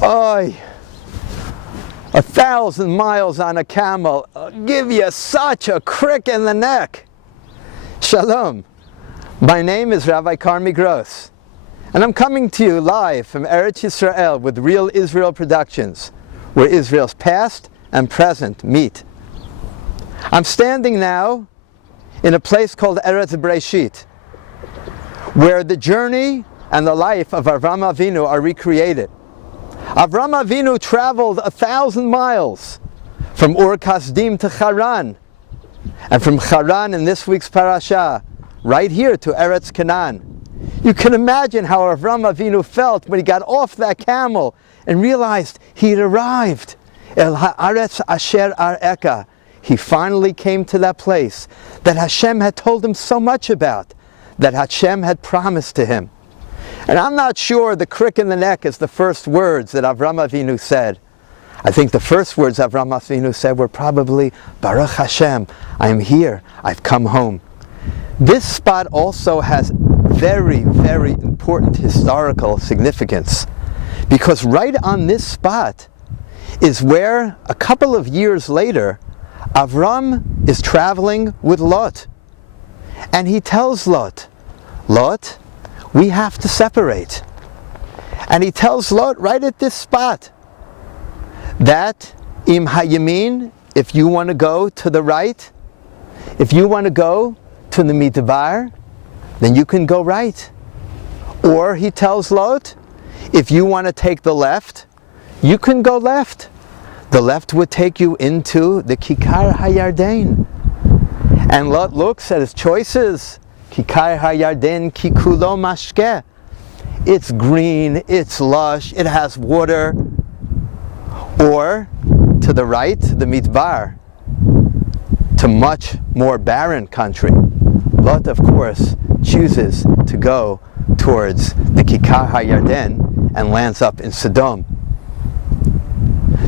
Oy, 1,000 miles on a camel give you such a crick in the neck. Shalom, my name is Rabbi Karmi Gross, and I'm coming to you live from Eretz Yisrael with Real Israel Productions, where Israel's past and present meet. I'm standing now in a place called Eretz Bereishit, where the journey and the life of Avraham Avinu are recreated. Avraham Avinu traveled 1,000 miles from Ur Kasdim to Haran, and from Haran in this week's parasha, right here to Eretz Canaan. You can imagine how Avraham Avinu felt when he got off that camel and realized he'd arrived. El Haaretz Asher Ar'eka. He finally came to that place that Hashem had told him so much about, that Hashem had promised to him. And I'm not sure the crick in the neck is the first words that Avraham Avinu said. I think the first words Avraham Avinu said were probably, Baruch Hashem, I am here, I've come home. This spot also has very, very important historical significance, because right on this spot is where, a couple of years later, Avram is traveling with Lot. And he tells Lot, Lot, we have to separate. And he tells Lot right at this spot that im hayamin, if you want to go to the right, if you want to go to the midbar, then you can go right. Or he tells Lot, if you want to take the left, you can go left. The left would take you into the Kikar HaYarden. And Lot looks at his choices. Kikar HaYarden Kikulo Mashke. It's green, it's lush, it has water. Or to the right, the Midbar, to much more barren country. Lot, of course, chooses to go towards the Kikar HaYarden and lands up in Sodom.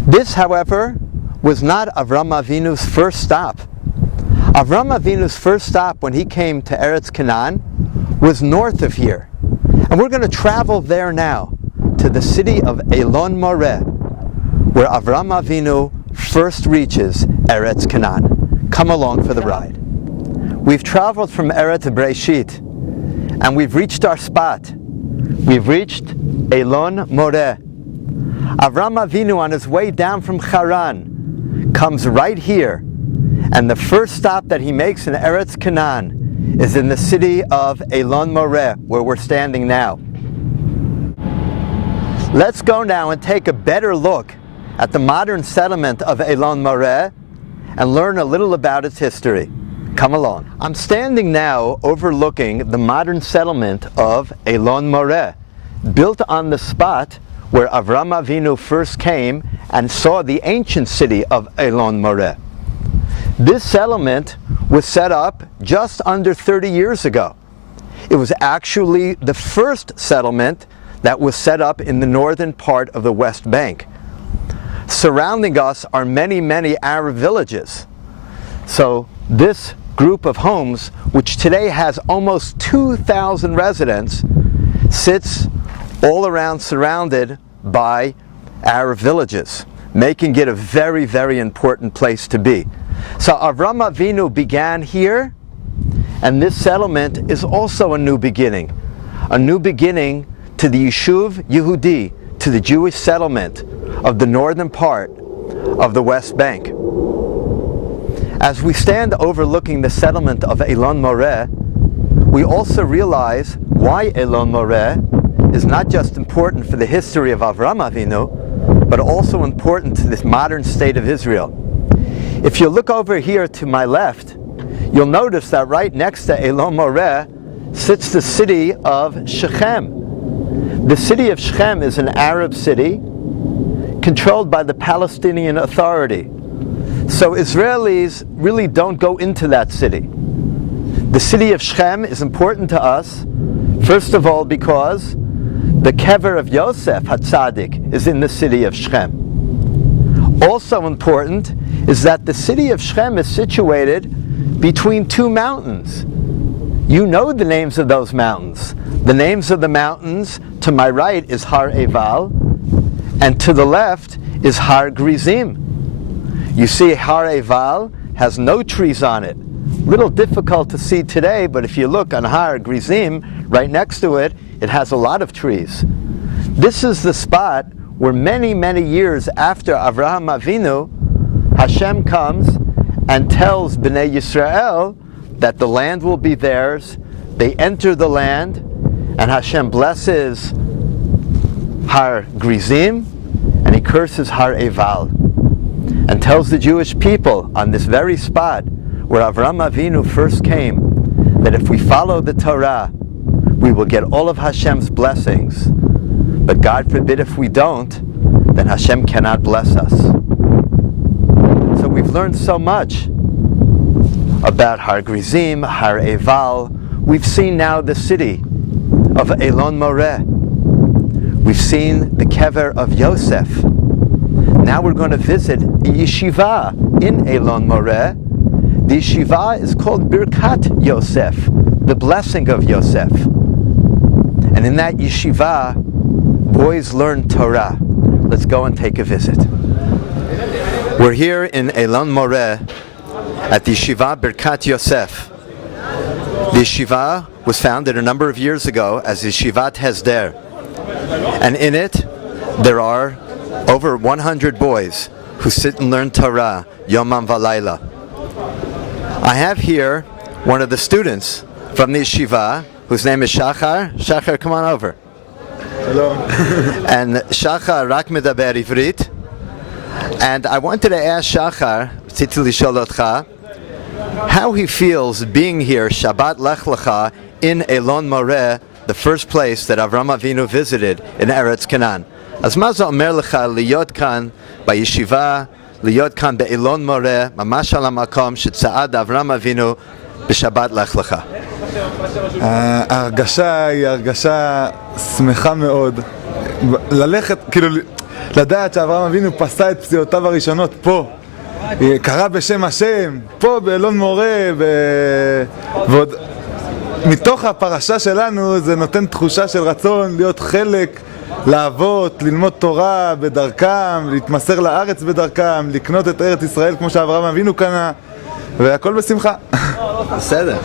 This, however, was not Avraham Avinu's first stop. Avraham Avinu's first stop when he came to Eretz Canaan was north of here. And we're going to travel there now, to the city of Elon Moreh, where Avraham Avinu first reaches Eretz Canaan. Come along for the ride. We've traveled from Eretz Bereishit, and we've reached our spot. We've reached Elon Moreh. Avraham Avinu, on his way down from Haran, comes right here, and the first stop that he makes in Eretz Canaan is in the city of Elon Moreh, where we're standing now. Let's go now and take a better look at the modern settlement of Elon Moreh and learn a little about its history. Come along. I'm standing now overlooking the modern settlement of Elon Moreh, built on the spot where Avraham Avinu first came and saw the ancient city of Elon Moreh. This settlement was set up just under 30 years ago. It was actually the first settlement that was set up in the northern part of the West Bank. Surrounding us are many, many Arab villages. So this group of homes, which today has almost 2,000 residents, sits all around surrounded by Arab villages, making it a very, very important place to be. So Avraham Avinu began here, and this settlement is also a new beginning to the Yishuv Yehudi, to the Jewish settlement of the northern part of the West Bank. As we stand overlooking the settlement of Elon Moreh, we also realize why Elon Moreh is not just important for the history of Avraham Avinu, but also important to this modern state of Israel. If you look over here to my left, you'll notice that right next to Elon Moreh sits the city of Shechem. The city of Shechem is an Arab city controlled by the Palestinian Authority. So Israelis really don't go into that city. The city of Shechem is important to us, first of all because the kever of Yosef HaTzadik is in the city of Shechem. Also important is that the city of Shechem is situated between two mountains. You know the names of those mountains. The names of the mountains to my right is Har Eval, and to the left is Har Grizim. You see, Har Eval has no trees on it. Little difficult to see today, but if you look on Har Grizim, right next to it, it has a lot of trees. This is the spot where many, many years after Avraham Avinu, Hashem comes and tells Bnei Yisrael that the land will be theirs. They enter the land, and Hashem blesses Har Grizim, and he curses Har Eval, and tells the Jewish people on this very spot where Avraham Avinu first came, that if we follow the Torah, we will get all of Hashem's blessings. But God forbid if we don't, then Hashem cannot bless us. So we've learned so much about Har Grizim, Har Eval. We've seen now the city of Elon Moreh. We've seen the kever of Yosef. Now we're going to visit a yeshiva in Elon Moreh. The yeshiva is called Birkat Yosef, the blessing of Yosef. And in that yeshiva, boys learn Torah. Let's go and take a visit. We're here in Elon Moreh at the yeshiva Birkat Yosef. The yeshiva was founded a number of years ago as Yeshivat Hesder. And in it, there are over 100 boys who sit and learn Torah, Yomam Valayla. I have here one of the students from the yeshiva, whose name is Shachar. Shachar, come on over. Hello. And Shachar rak medaber ivrit. And I wanted to ask Shachar, rציתי לשאול אותך, how he feels being here, Shabbat Lech Lecha, in Elon Moreh, the first place that Avraham Avinu visited in Eretz Canaan. אז מה זה אומר לך להיות כאן בישיבה, להיות כאן באלון מורה, ממש על המקום שצעד אברהם אבינו בשבת לך לך? ההרגשה היא הרגשה שמחה מאוד. ללכת, כאילו, לדעת שאברהם אבינו פסע את פסיעותיו הראשונות פה. קרא בשם השם, פה באלון מורה, ועוד מתוך הפרשה שלנו זה נותן תחושה של רצון להיות חלק, לעבוד, ללמוד תורה בדרכם, להתמסר לארץ בדרכם, לקנות את ארץ ישראל כמו שאברהם אבינו קנה, והכל בשמחה. בסדר.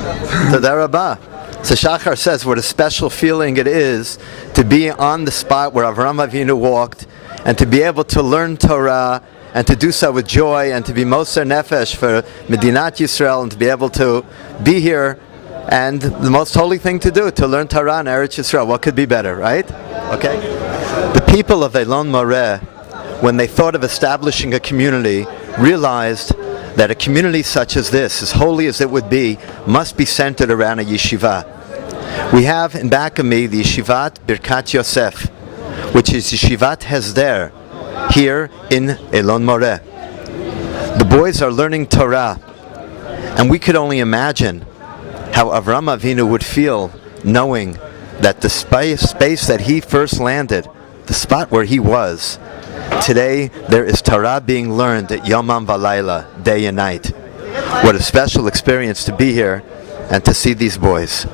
תודה רבה. So Shachar says what a special feeling it is to be on the spot where Avraham Avinu walked and to be able to learn Torah and to do so with joy and to be Moser Nefesh for Medinat Yisrael and to be able to be here and the most holy thing to do, to learn Torah in Eretz Yisrael. What could be better, right? Okay? The people of Elon Moreh, when they thought of establishing a community, realized that a community such as this, as holy as it would be, must be centered around a yeshiva. We have in back of me the Yeshivat Birkat Yosef, which is Yeshivat Hesder, here in Elon Moreh. The boys are learning Torah, and we could only imagine how Avraham Avinu would feel knowing that the space that he first landed, the spot where he was, today there is Torah being learned at Yomam Valayla, day and night. What a special experience to be here and to see these boys.